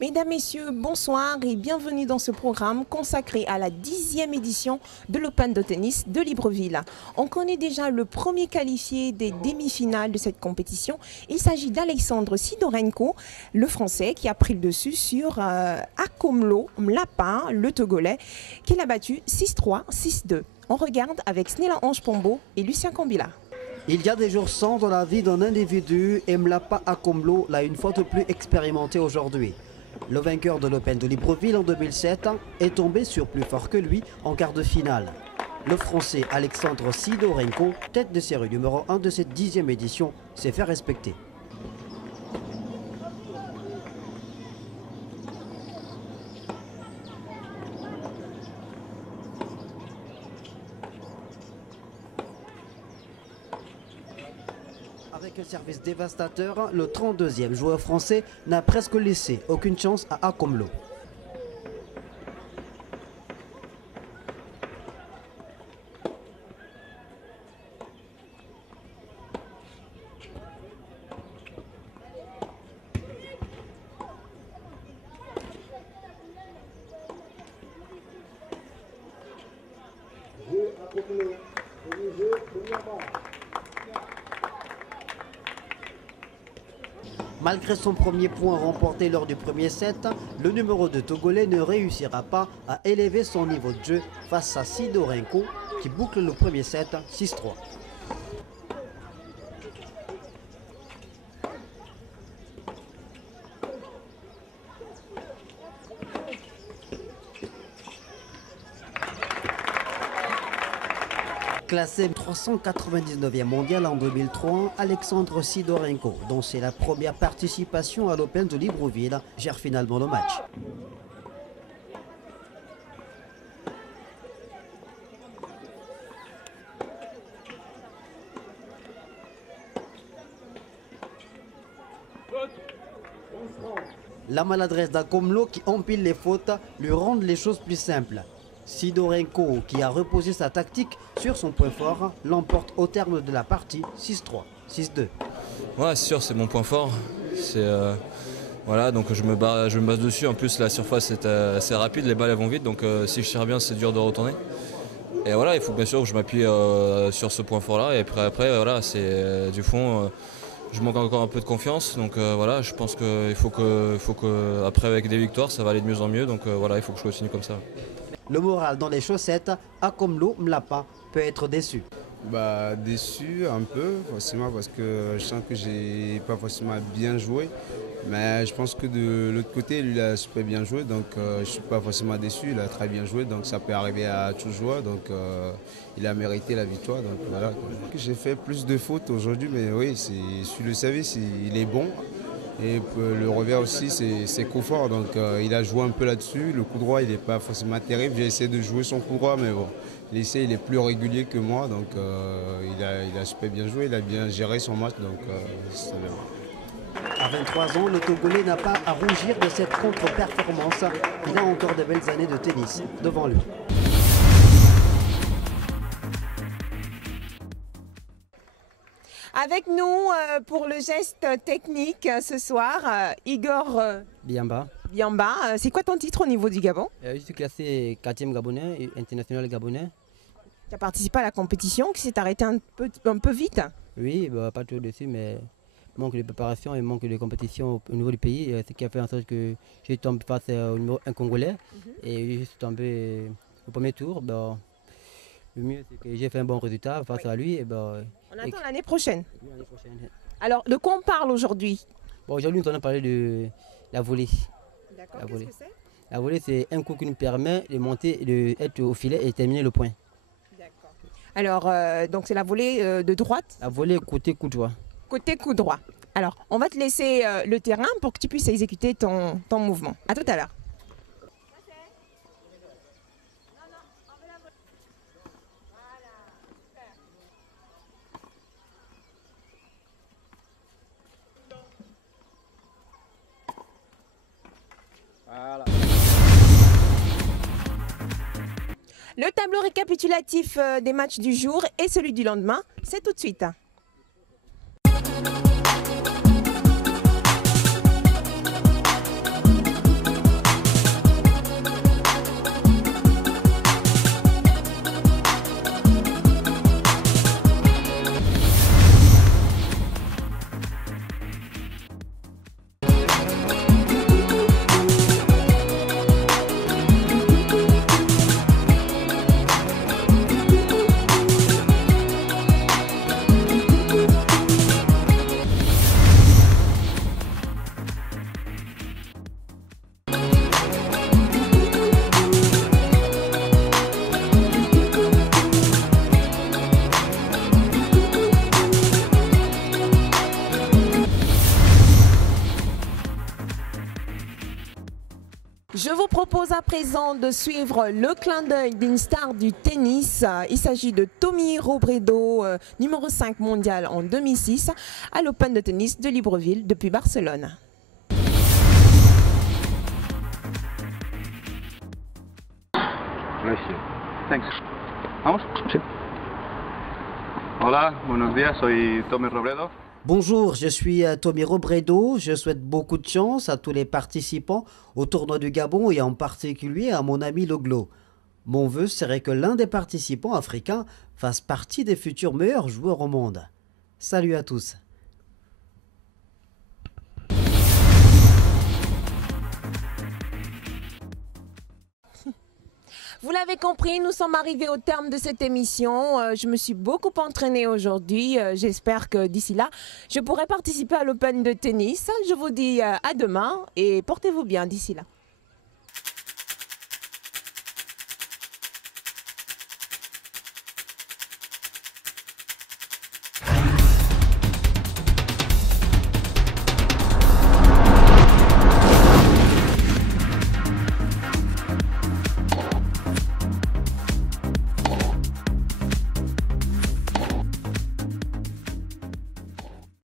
Mesdames, Messieurs, bonsoir et bienvenue dans ce programme consacré à la 10e édition de l'Open de tennis de Libreville. On connaît déjà le premier qualifié des demi-finales de cette compétition. Il s'agit d'Alexandre Sidorenko, le Français, qui a pris le dessus sur Akomlo Mlapa, le Togolais, qui l'a battu 6-3, 6-2. On regarde avec Snella Ange-Pombo et Lucien Cambila. Il y a des jours sans dans la vie d'un individu et Mlapa Akomlo l'a une fois de plus expérimenté aujourd'hui. Le vainqueur de l'Open de Libreville en 2007 est tombé sur plus fort que lui en quart de finale. Le Français Alexandre Sidorenko, tête de série numéro 1 de cette 10e édition, s'est fait respecter. Avec un service dévastateur, le 32e joueur français n'a presque laissé aucune chance à Akomlo. Malgré son premier point remporté lors du premier set, le numéro 2 togolais ne réussira pas à élever son niveau de jeu face à Sidorenko qui boucle le premier set 6-3. Classé 399e mondial en 2003, Alexandre Sidorenko, dont c'est la première participation à l'Open de Libreville, gère finalement le match. La maladresse d'Akomlo qui empile les fautes lui rend les choses plus simples. Sidorenko, qui a reposé sa tactique sur son point fort, l'emporte au terme de la partie 6-3, 6-2. Ouais, c'est sûr, c'est mon point fort. Voilà, donc je me base dessus. En plus, la surface est assez rapide, les balles elles vont vite, donc si je tire bien, c'est dur de retourner. Et voilà, il faut bien sûr que je m'appuie sur ce point fort-là. Et après voilà, c'est du fond. Je manque encore un peu de confiance, donc voilà, je pense qu'il faut que après avec des victoires, ça va aller de mieux en mieux. Donc voilà, il faut que je continue comme ça. Le moral dans les chaussettes, Akomlo Mlapa peut être déçu. Déçu un peu, forcément, parce que je sens que j'ai pas forcément bien joué. Mais je pense que de l'autre côté, lui, il a super bien joué, donc je suis pas forcément déçu. Il a très bien joué, donc ça peut arriver à tout joueur. Donc il a mérité la victoire. Donc voilà. J'ai fait plus de fautes aujourd'hui, mais oui, sur le service, il est bon. Et le revers aussi, c'est coup fort, donc il a joué un peu là-dessus. Le coup droit, il n'est pas forcément terrible. J'ai essayé de jouer son coup droit, mais bon, l'essai, il est plus régulier que moi, donc il a super bien joué, il a bien géré son match, donc c'est bien. À 23 ans, le Togolais n'a pas à rougir de cette contre-performance. Il a encore de belles années de tennis devant lui. Avec nous pour le geste technique ce soir, Igor Biamba. C'est quoi ton titre au niveau du Gabon? Je suis classé 4e gabonais et international gabonais. Tu as participé à la compétition qui s'est arrêtée un peu vite? Oui, pas trop dessus, mais manque de préparation et manque de compétition au niveau du pays. Ce qui a fait en sorte que je tombe face au numéro 1 congolais et je suis tombé au premier tour. Le mieux, c'est que j'ai fait un bon résultat face à lui. On attend l'année prochaine. Oui, l'année prochaine. Alors, de quoi on parle aujourd'hui? Aujourd'hui, nous allons parler de la volée. D'accord, qu'est-ce que c'est? La volée, c'est un coup qui nous permet de monter, d'être au filet et terminer le point. D'accord. Alors, donc c'est la volée de droite? La volée côté coup droit. Côté coup droit. Alors, on va te laisser le terrain pour que tu puisses exécuter ton mouvement. À tout à l'heure. Voilà. Le tableau récapitulatif des matchs du jour et celui du lendemain, c'est tout de suite. Je vous propose à présent de suivre le clin d'œil d'une star du tennis. Il s'agit de Tommy Robredo, numéro 5 mondial en 2006, à l'Open de tennis de Libreville depuis Barcelone. Gracias. Thanks. ¿Vamos? Sí. Hola, buenos días, soy Tommy Robredo. Bonjour, je suis Tommy Robredo. Je souhaite beaucoup de chance à tous les participants au tournoi du Gabon et en particulier à mon ami Loglo. Mon vœu serait que l'un des participants africains fasse partie des futurs meilleurs joueurs au monde. Salut à tous. Vous l'avez compris, nous sommes arrivés au terme de cette émission. Je me suis beaucoup entraînée aujourd'hui. J'espère que d'ici là, je pourrai participer à l'Open de tennis. Je vous dis à demain et portez-vous bien d'ici là.